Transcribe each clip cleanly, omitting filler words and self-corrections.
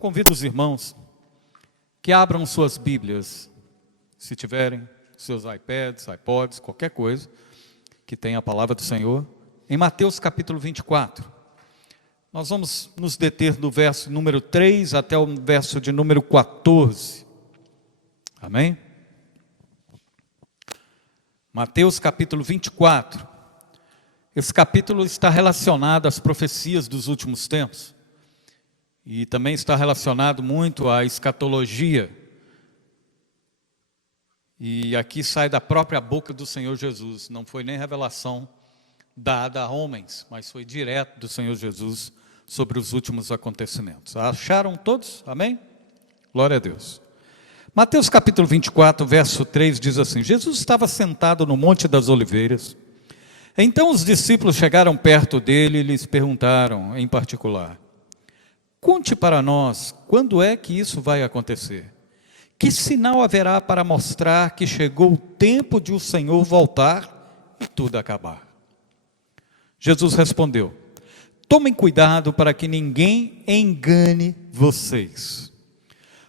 convido os irmãos que abram suas Bíblias, se tiverem, seus iPads, iPods, qualquer coisa, que tenha a palavra do Senhor, em Mateus capítulo 24. Nós vamos nos deter do verso número 3 até o verso de número 14. Amém? Mateus capítulo 24. Esse capítulo está relacionado às profecias dos últimos tempos. E também está relacionado muito à escatologia. E aqui sai da própria boca do Senhor Jesus. Não foi nem revelação dada a homens, mas foi direto do Senhor Jesus sobre os últimos acontecimentos. Acharam todos? Amém? Glória a Deus. Mateus capítulo 24, verso 3 diz assim: Jesus estava sentado no Monte das Oliveiras. Então os discípulos chegaram perto dele e lhes perguntaram em particular: conte para nós, quando é que isso vai acontecer? Que sinal haverá para mostrar que chegou o tempo de o Senhor voltar e tudo acabar? Jesus respondeu: tomem cuidado para que ninguém engane vocês,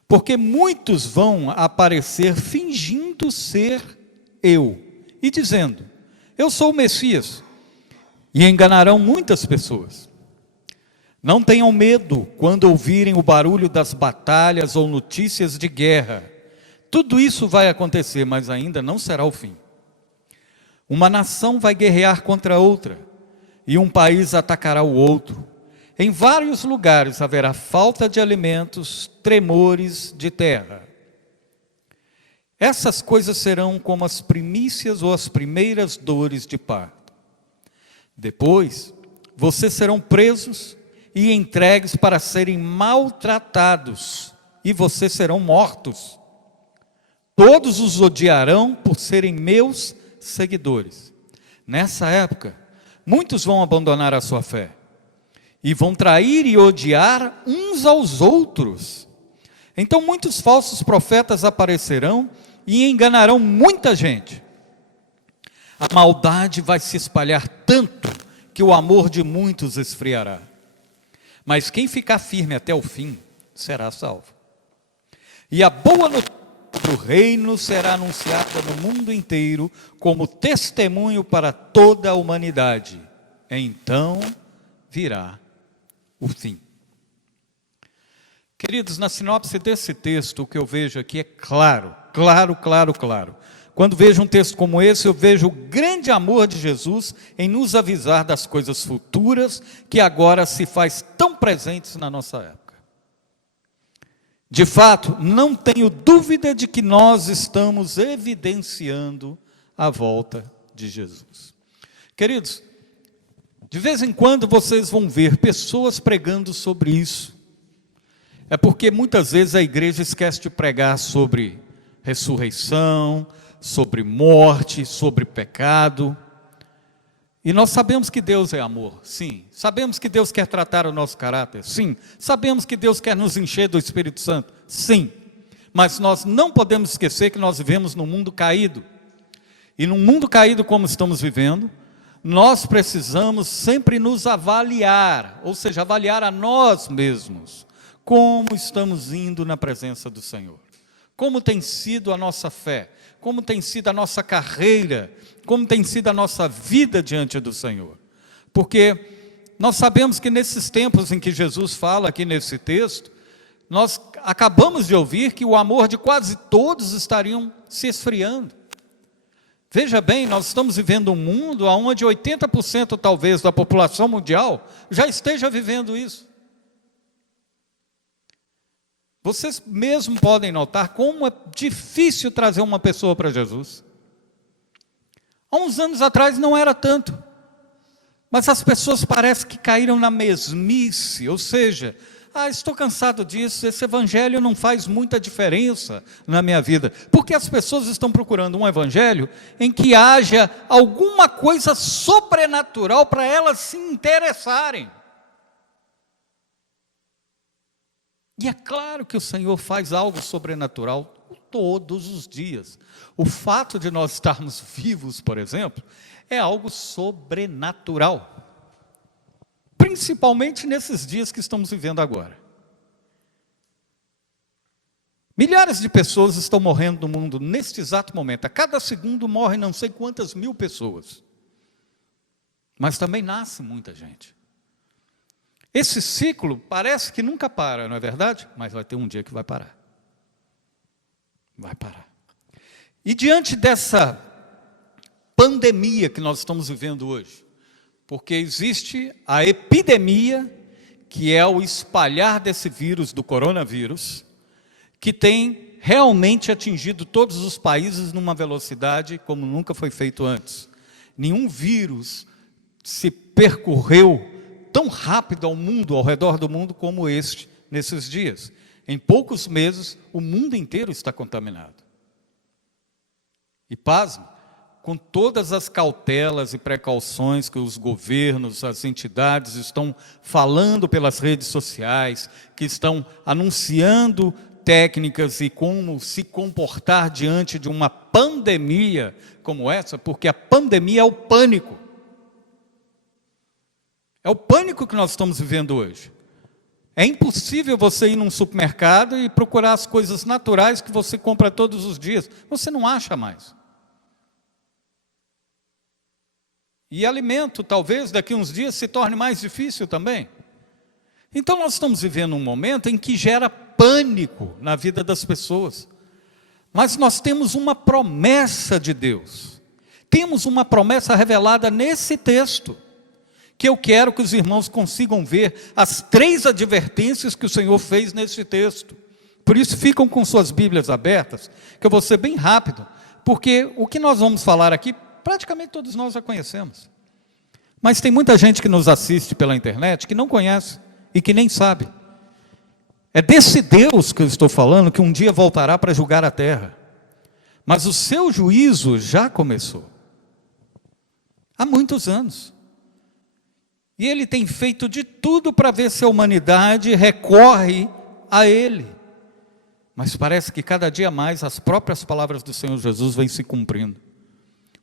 porque muitos vão aparecer fingindo ser eu, e dizendo: eu sou o Messias, e enganarão muitas pessoas. Não tenham medo quando ouvirem o barulho das batalhas ou notícias de guerra. Tudo isso vai acontecer, mas ainda não será o fim. Uma nação vai guerrear contra outra, e um país atacará o outro. Em vários lugares haverá falta de alimentos, tremores de terra. Essas coisas serão como as primícias ou as primeiras dores de parto. Depois, vocês serão presos e entregues para serem maltratados, e vocês serão mortos. Todos os odiarão por serem meus seguidores. Nessa época, muitos vão abandonar a sua fé, e vão trair e odiar uns aos outros. Então muitos falsos profetas aparecerão e enganarão muita gente. A maldade vai se espalhar tanto que o amor de muitos esfriará. Mas quem ficar firme até o fim será salvo. E a boa notícia do reino será anunciada no mundo inteiro como testemunho para toda a humanidade. Então virá o fim. Queridos, na sinopse desse texto, o que eu vejo aqui é claro. Quando vejo um texto como esse, eu vejo o grande amor de Jesus em nos avisar das coisas futuras que agora se faz tão presentes na nossa época. De fato, não tenho dúvida de que nós estamos evidenciando a volta de Jesus. Queridos, de vez em quando vocês vão ver pessoas pregando sobre isso. É porque muitas vezes a igreja esquece de pregar sobre ressurreição, sobre morte, sobre pecado. E nós sabemos que Deus é amor, sim. Sabemos que Deus quer tratar o nosso caráter, sim. Sabemos que Deus quer nos encher do Espírito Santo, sim. Mas nós não podemos esquecer que nós vivemos num mundo caído. E num mundo caído como estamos vivendo, nós precisamos sempre nos avaliar, ou seja, avaliar a nós mesmos. Como estamos indo na presença do Senhor? Como tem sido a nossa fé? Como tem sido a nossa carreira? Como tem sido a nossa vida diante do Senhor? Porque nós sabemos que nesses tempos em que Jesus fala aqui nesse texto, nós acabamos de ouvir que o amor de quase todos estariam se esfriando. Veja bem, nós estamos vivendo um mundo onde 80% talvez da população mundial já esteja vivendo isso. Vocês mesmo podem notar como é difícil trazer uma pessoa para Jesus. Há uns anos atrás não era tanto, mas as pessoas parecem que caíram na mesmice, ou seja, estou cansado disso, esse evangelho não faz muita diferença na minha vida, porque as pessoas estão procurando um evangelho em que haja alguma coisa sobrenatural para elas se interessarem. E é claro que o Senhor faz algo sobrenatural todos os dias. O fato de nós estarmos vivos, por exemplo, é algo sobrenatural. Principalmente nesses dias que estamos vivendo agora. Milhares de pessoas estão morrendo no mundo neste exato momento. A cada segundo morrem não sei quantas mil pessoas. Mas também nasce muita gente. Esse ciclo parece que nunca para, não é verdade? Mas vai ter um dia que vai parar. Vai parar. E diante dessa pandemia que nós estamos vivendo hoje, porque existe a epidemia, que é o espalhar desse vírus, do coronavírus, que tem realmente atingido todos os países numa velocidade como nunca foi feito antes. Nenhum vírus se percorreu tão rápido ao mundo, ao redor do mundo, como este, nesses dias. Em poucos meses, o mundo inteiro está contaminado. E pasme, com todas as cautelas e precauções que os governos, as entidades estão falando pelas redes sociais, que estão anunciando técnicas e como se comportar diante de uma pandemia como essa, porque a pandemia é o pânico. É o pânico que nós estamos vivendo hoje. É impossível você ir num supermercado e procurar as coisas naturais que você compra todos os dias. Você não acha mais. E alimento, talvez, daqui a uns dias se torne mais difícil também. Então nós estamos vivendo um momento em que gera pânico na vida das pessoas. Mas nós temos uma promessa de Deus. Temos uma promessa revelada nesse texto, que eu quero que os irmãos consigam ver as 3 advertências que o Senhor fez nesse texto. Por isso ficam com suas Bíblias abertas, que eu vou ser bem rápido, porque o que nós vamos falar aqui, praticamente todos nós já conhecemos. Mas tem muita gente que nos assiste pela internet que não conhece e que nem sabe. É desse Deus que eu estou falando, que um dia voltará para julgar a terra. Mas o seu juízo já começou. Há muitos anos. E Ele tem feito de tudo para ver se a humanidade recorre a Ele. Mas parece que cada dia mais as próprias palavras do Senhor Jesus vêm se cumprindo.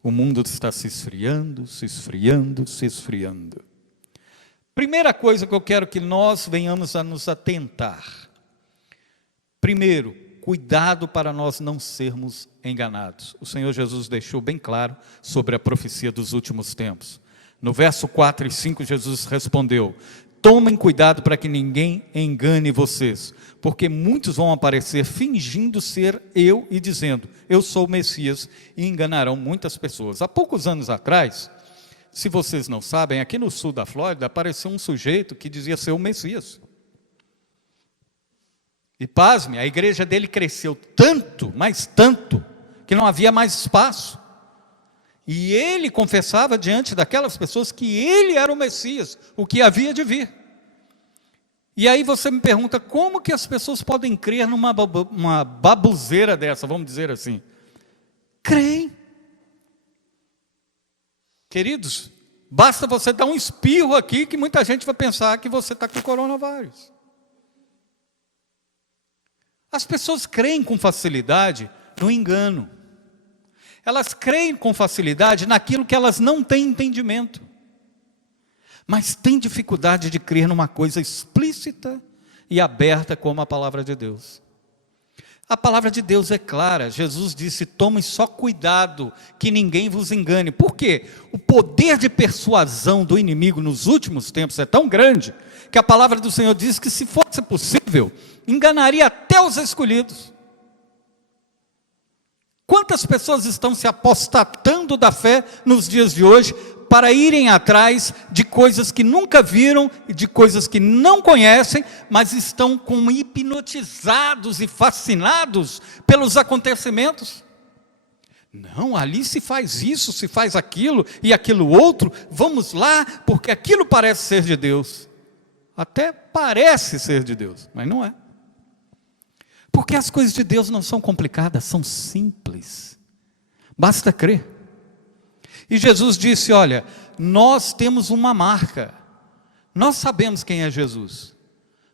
O mundo está se esfriando, se esfriando, se esfriando. Primeira coisa que eu quero que nós venhamos a nos atentar. Primeiro, cuidado para nós não sermos enganados. O Senhor Jesus deixou bem claro sobre a profecia dos últimos tempos. No verso 4 e 5, Jesus respondeu: tomem cuidado para que ninguém engane vocês, porque muitos vão aparecer fingindo ser eu e dizendo, eu sou o Messias, e enganarão muitas pessoas. Há poucos anos atrás, se vocês não sabem, aqui no sul da Flórida, apareceu um sujeito que dizia ser o Messias. E pasme, a igreja dele cresceu tanto, mas tanto, que não havia mais espaço. E ele confessava diante daquelas pessoas que ele era o Messias, o que havia de vir. E aí você me pergunta, como que as pessoas podem crer numa uma baboseira dessa, vamos dizer assim? Creem. Queridos, basta você dar um espirro aqui que muita gente vai pensar que você está com coronavírus. As pessoas creem com facilidade no engano. Elas creem com facilidade naquilo que elas não têm entendimento. Mas têm dificuldade de crer numa coisa explícita e aberta como a palavra de Deus. A palavra de Deus é clara. Jesus disse, tomem só cuidado que ninguém vos engane. Por quê? O poder de persuasão do inimigo nos últimos tempos é tão grande, que a palavra do Senhor diz que se fosse possível, enganaria até os escolhidos. Quantas pessoas estão se apostatando da fé nos dias de hoje para irem atrás de coisas que nunca viram e de coisas que não conhecem, mas estão como hipnotizados e fascinados pelos acontecimentos? Não, ali se faz isso, se faz aquilo e aquilo outro, vamos lá, porque aquilo parece ser de Deus. Até parece ser de Deus, mas não é. Porque as coisas de Deus não são complicadas, são simples. Basta crer. E Jesus disse, olha, nós temos uma marca. Nós sabemos quem é Jesus.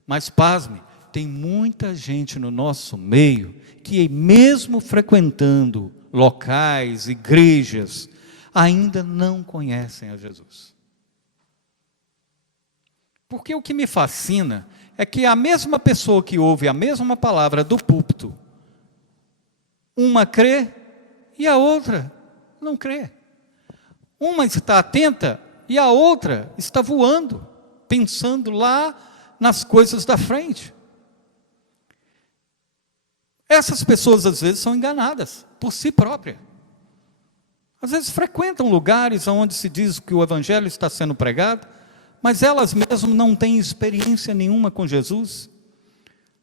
Mas pasme, tem muita gente no nosso meio que mesmo frequentando locais, igrejas, ainda não conhecem a Jesus. Porque o que me fascina é que a mesma pessoa que ouve a mesma palavra do púlpito, Uma crê e a outra não crê. Uma está atenta e a outra está voando, pensando lá nas coisas da frente. Essas pessoas às vezes são enganadas por si próprias. Às vezes frequentam lugares onde se diz que o evangelho está sendo pregado, mas elas mesmas não têm experiência nenhuma com Jesus.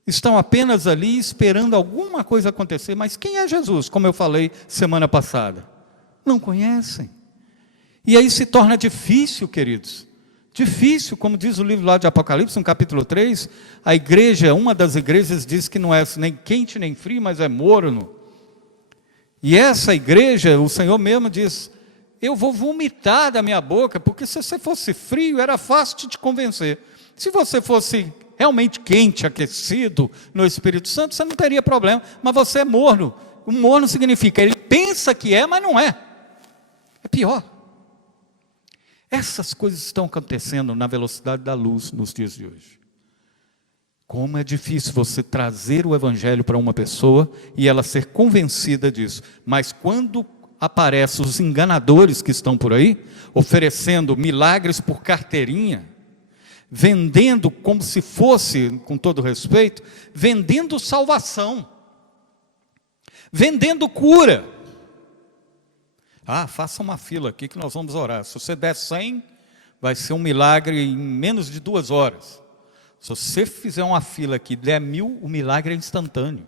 Estão apenas ali esperando alguma coisa acontecer. Mas quem é Jesus? Como eu falei semana passada. Não conhecem. E aí se torna difícil, queridos. Difícil, como diz o livro lá de Apocalipse, no capítulo 3, a igreja, uma das igrejas diz que não é nem quente nem frio, mas é morno. E essa igreja, o Senhor mesmo diz, eu vou vomitar da minha boca, porque se você fosse frio, era fácil de te convencer. Se você fosse realmente quente, aquecido no Espírito Santo, você não teria problema, mas você é morno. O morno significa, ele pensa que é, mas não é. É pior. Essas coisas estão acontecendo na velocidade da luz nos dias de hoje. Como é difícil você trazer o evangelho para uma pessoa e ela ser convencida disso. Mas quando aparecem os enganadores que estão por aí, oferecendo milagres por carteirinha, vendendo como se fosse, com todo respeito, vendendo salvação, vendendo cura. Faça uma fila aqui que nós vamos orar. Se você der 100, vai ser um milagre em menos de 2 horas. Se você fizer uma fila aqui, der 1000, o milagre é instantâneo.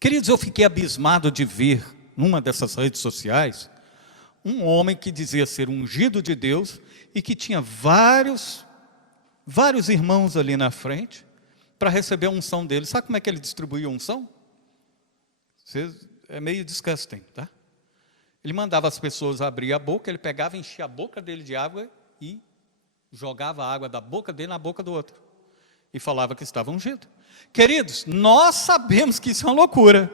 Queridos, eu fiquei abismado de ver, numa dessas redes sociais, um homem que dizia ser ungido de Deus e que tinha vários irmãos ali na frente para receber a unção dele. Sabe como é que ele distribuía a unção? É meio disgusting, tá? Ele mandava as pessoas abrir a boca, ele pegava, enchia a boca dele de água e jogava a água da boca dele na boca do outro. E falava que estava ungido. Queridos, nós sabemos que isso é uma loucura.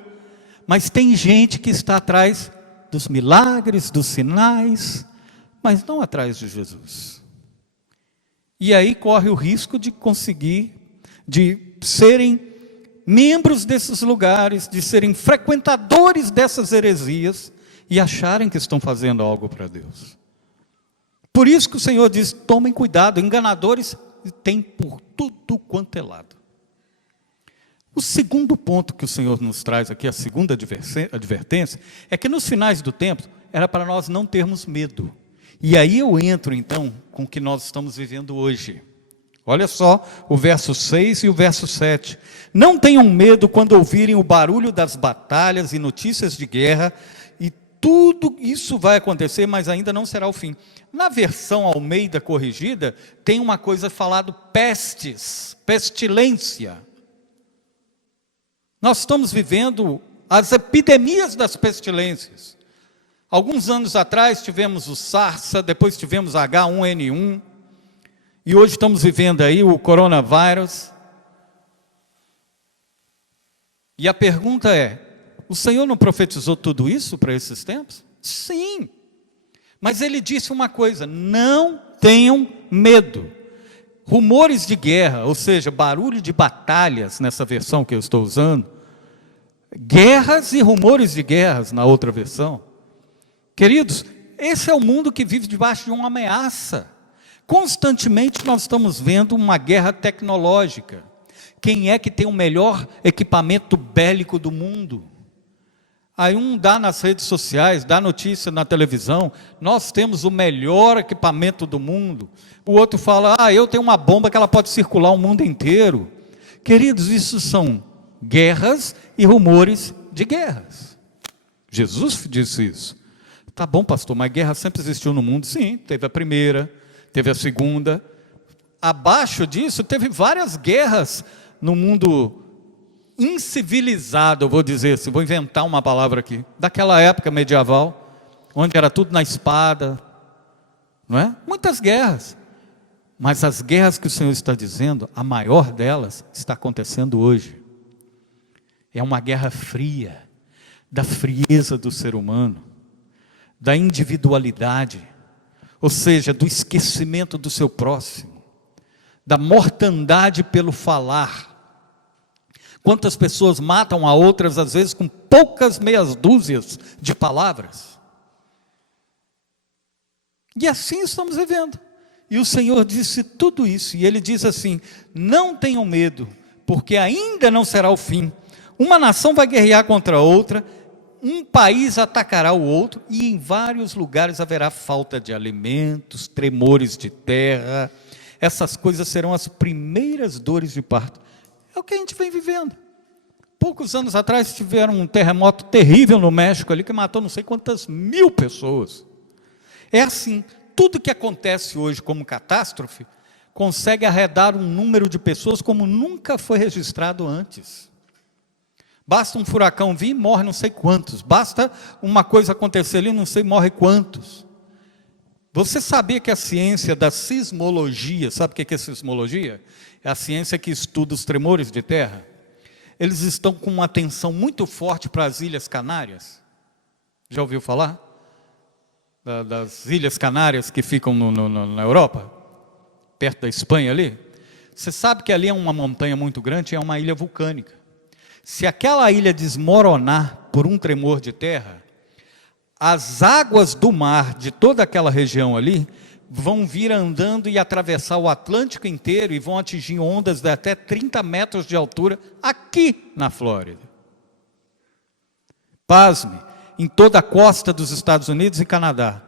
Mas tem gente que está atrás dos milagres, dos sinais, mas não atrás de Jesus. E aí corre o risco de conseguir, de serem membros desses lugares, de serem frequentadores dessas heresias, e acharem que estão fazendo algo para Deus. Por isso que o Senhor diz, tomem cuidado, enganadores tem por tudo quanto é lado. O segundo ponto que o Senhor nos traz aqui, a segunda advertência, é que nos finais do tempo, era para nós não termos medo. E aí eu entro então com o que nós estamos vivendo hoje. Olha só o verso 6 e o verso 7. Não tenham medo quando ouvirem o barulho das batalhas e notícias de guerra, tudo isso vai acontecer, mas ainda não será o fim. Na versão Almeida corrigida, tem uma coisa falado pestes, pestilência. Nós estamos vivendo as epidemias das pestilências. Alguns anos atrás tivemos o SARS, depois tivemos H1N1, e hoje estamos vivendo aí o coronavírus. E a pergunta é, o Senhor não profetizou tudo isso para esses tempos? Sim, mas Ele disse uma coisa, não tenham medo. Rumores de guerra, ou seja, barulho de batalhas, nessa versão que eu estou usando, guerras e rumores de guerras na outra versão. Queridos, esse é o mundo que vive debaixo de uma ameaça. Constantemente nós estamos vendo uma guerra tecnológica. Quem é que tem o melhor equipamento bélico do mundo? Aí um dá nas redes sociais, dá notícia na televisão, nós temos o melhor equipamento do mundo. O outro fala, eu tenho uma bomba que ela pode circular o mundo inteiro. Queridos, isso são guerras e rumores de guerras. Jesus disse isso. Tá bom, pastor, mas guerra sempre existiu no mundo? Sim, teve a primeira, teve a segunda. Abaixo disso, teve várias guerras no mundo incivilizado, eu vou dizer assim, vou inventar uma palavra aqui, daquela época medieval, onde era tudo na espada, não é? Muitas guerras, mas as guerras que o Senhor está dizendo, a maior delas está acontecendo hoje. É uma guerra fria, da frieza do ser humano, da individualidade, ou seja, do esquecimento do seu próximo, da mortandade pelo falar. Quantas pessoas matam a outras, às vezes, com poucas meias dúzias de palavras. E assim estamos vivendo. E o Senhor disse tudo isso, e Ele diz assim: não tenham medo, porque ainda não será o fim. Uma nação vai guerrear contra outra, um país atacará o outro, e em vários lugares haverá falta de alimentos, tremores de terra. Essas coisas serão as primeiras dores de parto. É o que a gente vem vivendo. Poucos anos atrás tiveram um terremoto terrível no México, ali, que matou não sei quantas mil pessoas. É assim, tudo que acontece hoje como catástrofe, consegue arredar um número de pessoas como nunca foi registrado antes. Basta um furacão vir, morre não sei quantos. Basta uma coisa acontecer ali, não sei, morre quantos. Você sabia que a ciência da sismologia, sabe o que é sismologia? É a ciência que estuda os tremores de terra. Eles estão com uma atenção muito forte para as Ilhas Canárias. Já ouviu falar? Das Ilhas Canárias que ficam na Europa? Perto da Espanha ali? Você sabe que ali é uma montanha muito grande, é uma ilha vulcânica. Se aquela ilha desmoronar por um tremor de terra, as águas do mar de toda aquela região ali vão vir andando e atravessar o Atlântico inteiro e vão atingir ondas de até 30 metros de altura aqui na Flórida. Pasme, em toda a costa dos Estados Unidos e Canadá.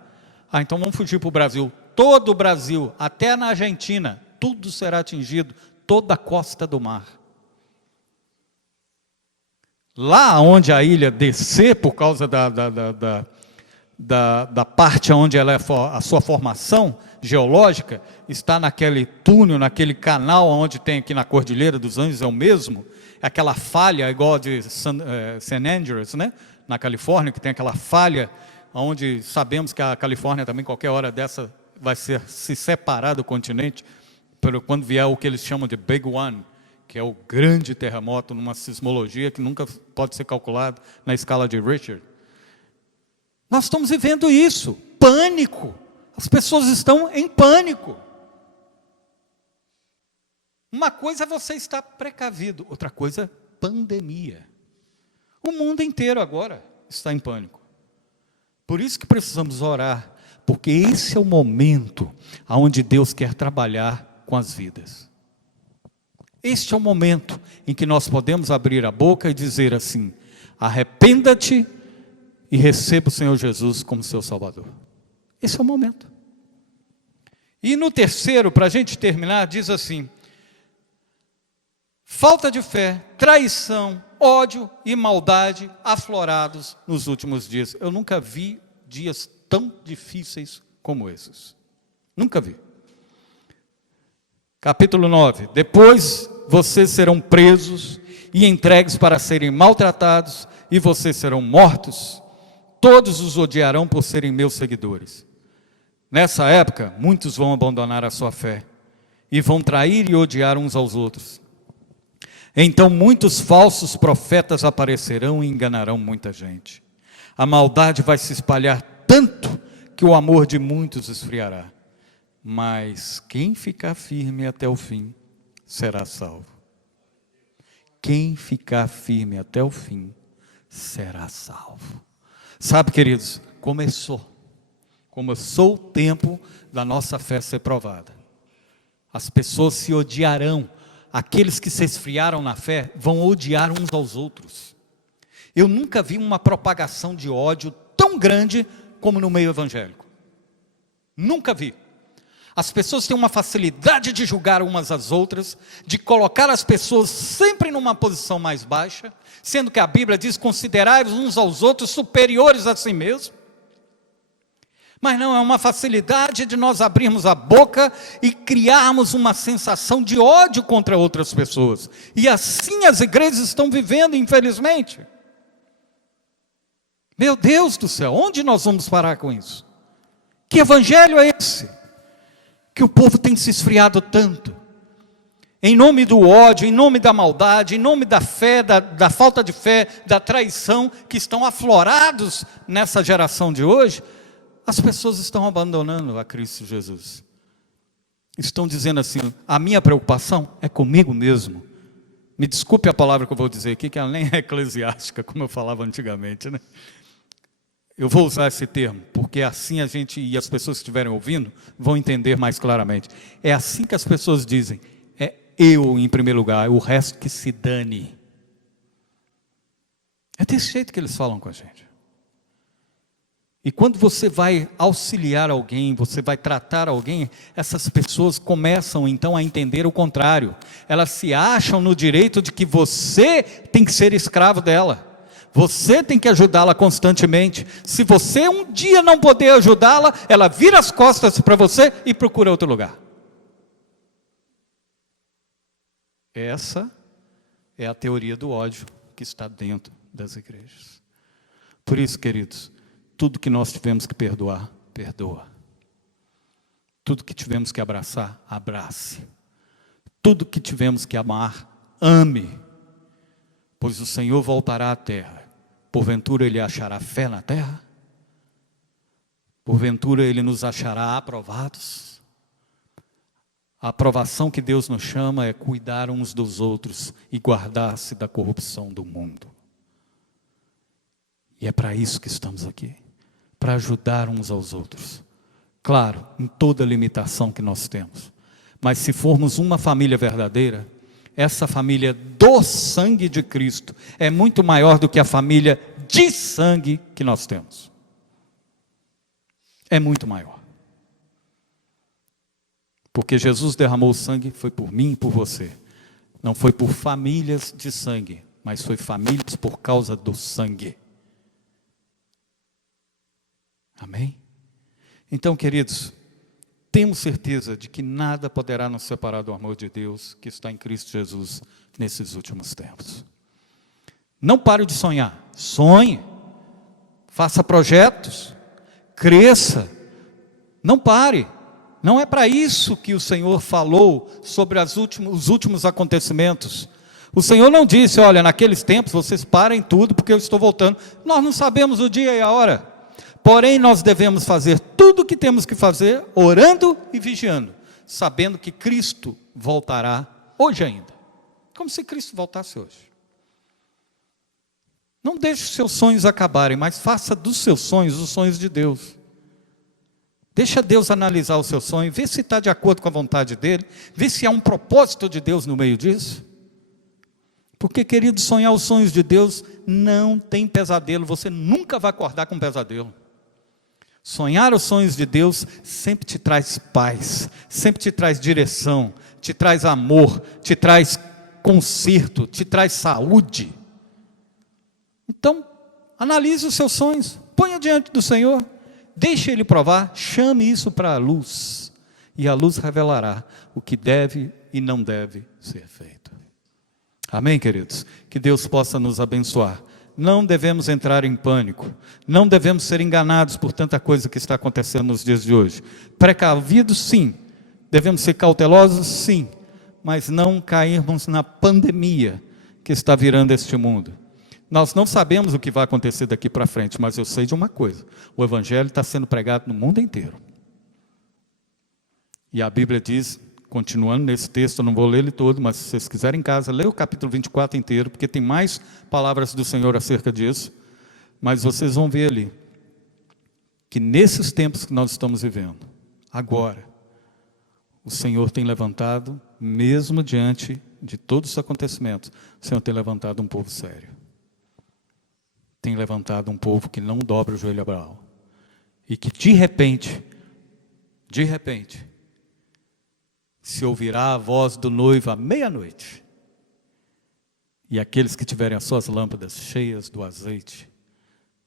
Então vamos fugir para o Brasil. Todo o Brasil, até na Argentina, tudo será atingido, toda a costa do mar. Lá onde a ilha descer, por causa da parte onde ela é a sua formação geológica, está naquele túnel, naquele canal onde tem aqui na Cordilheira dos Andes, é o mesmo, aquela falha igual de St. Andrews, né? Na Califórnia, que tem aquela falha, onde sabemos que a Califórnia também, qualquer hora dessa, vai se separar do continente, quando vier o que eles chamam de Big One, que é o grande terremoto, numa sismologia que nunca pode ser calculado na escala de Richter. Nós estamos vivendo isso, pânico. As pessoas estão em pânico. Uma coisa é você estar precavido, outra coisa é pandemia. O mundo inteiro agora está em pânico. Por isso que precisamos orar, porque esse é o momento onde Deus quer trabalhar com as vidas. Este é o momento em que nós podemos abrir a boca e dizer assim: arrependa-te e receba o Senhor Jesus como seu Salvador. Esse é o momento. E no terceiro, para a gente terminar, diz assim: falta de fé, traição, ódio e maldade aflorados nos últimos dias. Eu nunca vi dias tão difíceis como esses. Nunca vi. Capítulo 9. Depois vocês serão presos e entregues para serem maltratados, e vocês serão mortos. Todos os odiarão por serem meus seguidores. Nessa época, muitos vão abandonar a sua fé e vão trair e odiar uns aos outros. Então muitos falsos profetas aparecerão e enganarão muita gente. A maldade vai se espalhar tanto que o amor de muitos esfriará. Mas quem ficar firme até o fim será salvo. Quem ficar firme até o fim será salvo. Sabe, queridos, começou o tempo da nossa fé ser provada. As pessoas se odiarão. Aqueles que se esfriaram na fé vão odiar uns aos outros. Eu nunca vi uma propagação de ódio tão grande como no meio evangélico. Nunca vi. As pessoas têm uma facilidade de julgar umas às outras, de colocar as pessoas sempre numa posição mais baixa, sendo que a Bíblia diz: considerai-vos uns aos outros superiores a si mesmo. Mas não, é uma facilidade de nós abrirmos a boca e criarmos uma sensação de ódio contra outras pessoas. E assim as igrejas estão vivendo, infelizmente. Meu Deus do céu, onde nós vamos parar com isso? Que evangelho é esse? Que o povo tem se esfriado tanto, em nome do ódio, em nome da maldade, em nome da fé, da falta de fé, da traição, que estão aflorados nessa geração de hoje. As pessoas estão abandonando a Cristo Jesus, estão dizendo assim: a minha preocupação é comigo mesmo, Me desculpe a palavra que eu vou dizer aqui, que ela nem é eclesiástica, como eu falava antigamente, né? Eu vou usar esse termo, porque assim a gente e as pessoas que estiverem ouvindo vão entender mais claramente. É assim que as pessoas dizem, é eu em primeiro lugar, o resto que se dane. É desse jeito que eles falam com a gente. E quando você vai auxiliar alguém, você vai tratar alguém, essas pessoas começam então a entender o contrário. Elas se acham no direito de que você tem que ser escravo dela. Você tem que ajudá-la constantemente. Se você um dia não poder ajudá-la, ela vira as costas para você e procura outro lugar. Essa é a teoria do ódio que está dentro das igrejas. Por isso, queridos, tudo que nós tivemos que perdoar, perdoa. Tudo que tivemos que abraçar, abrace. Tudo que tivemos que amar, ame. Pois o Senhor voltará à terra. Porventura Ele achará fé na terra? Porventura Ele nos achará aprovados? A aprovação que Deus nos chama é cuidar uns dos outros e guardar-se da corrupção do mundo. E é para isso que estamos aqui, para ajudar uns aos outros. Claro, em toda limitação que nós temos. Mas se formos uma família verdadeira, essa família do sangue de Cristo é muito maior do que a família de sangue que nós temos. É muito maior. Porque Jesus derramou o sangue, foi por mim e por você. Não foi por famílias de sangue, mas foi famílias por causa do sangue. Amém? Então, queridos, temos certeza de que nada poderá nos separar do amor de Deus que está em Cristo Jesus nesses últimos tempos. Não pare de sonhar, sonhe, faça projetos, cresça, não pare. Não é para isso que o Senhor falou sobre os últimos acontecimentos. O Senhor não disse, olha, naqueles tempos vocês parem tudo porque eu estou voltando. Nós não sabemos o dia e a hora. Porém, nós devemos fazer tudo o que temos que fazer, orando e vigiando, sabendo que Cristo voltará hoje ainda. Como se Cristo voltasse hoje. Não deixe os seus sonhos acabarem, mas faça dos seus sonhos os sonhos de Deus. Deixa Deus analisar o seu sonho, vê se está de acordo com a vontade dEle, vê se há um propósito de Deus no meio disso. Porque, querido, sonhar os sonhos de Deus não tem pesadelo, você nunca vai acordar com pesadelo. Sonhar os sonhos de Deus sempre te traz paz, sempre te traz direção, te traz amor, te traz conserto, te traz saúde. Então, analise os seus sonhos, ponha diante do Senhor, deixe Ele provar, chame isso para a luz, e a luz revelará o que deve e não deve ser feito. Amém, queridos? Que Deus possa nos abençoar. Não devemos entrar em pânico, não devemos ser enganados por tanta coisa que está acontecendo nos dias de hoje. Precavidos, sim, devemos ser cautelosos, sim, mas não cairmos na pandemia que está virando este mundo. Nós não sabemos o que vai acontecer daqui para frente, mas eu sei de uma coisa, o Evangelho está sendo pregado no mundo inteiro. E a Bíblia diz, continuando nesse texto, eu não vou ler ele todo, mas se vocês quiserem em casa, leia o capítulo 24 inteiro, porque tem mais palavras do Senhor acerca disso, mas vocês vão ver ali, que nesses tempos que nós estamos vivendo, agora, o Senhor tem levantado, mesmo diante de todos os acontecimentos, o Senhor tem levantado um povo sério. Tem levantado um povo que não dobra o joelho a Baal. E que de repente, se ouvirá a voz do noivo à meia-noite. E aqueles que tiverem as suas lâmpadas cheias do azeite,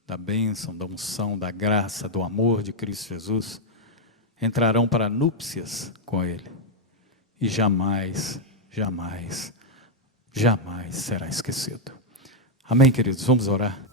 da bênção, da unção, da graça, do amor de Cristo Jesus, entrarão para núpcias com Ele. E jamais, jamais, jamais será esquecido. Amém, queridos? Vamos orar.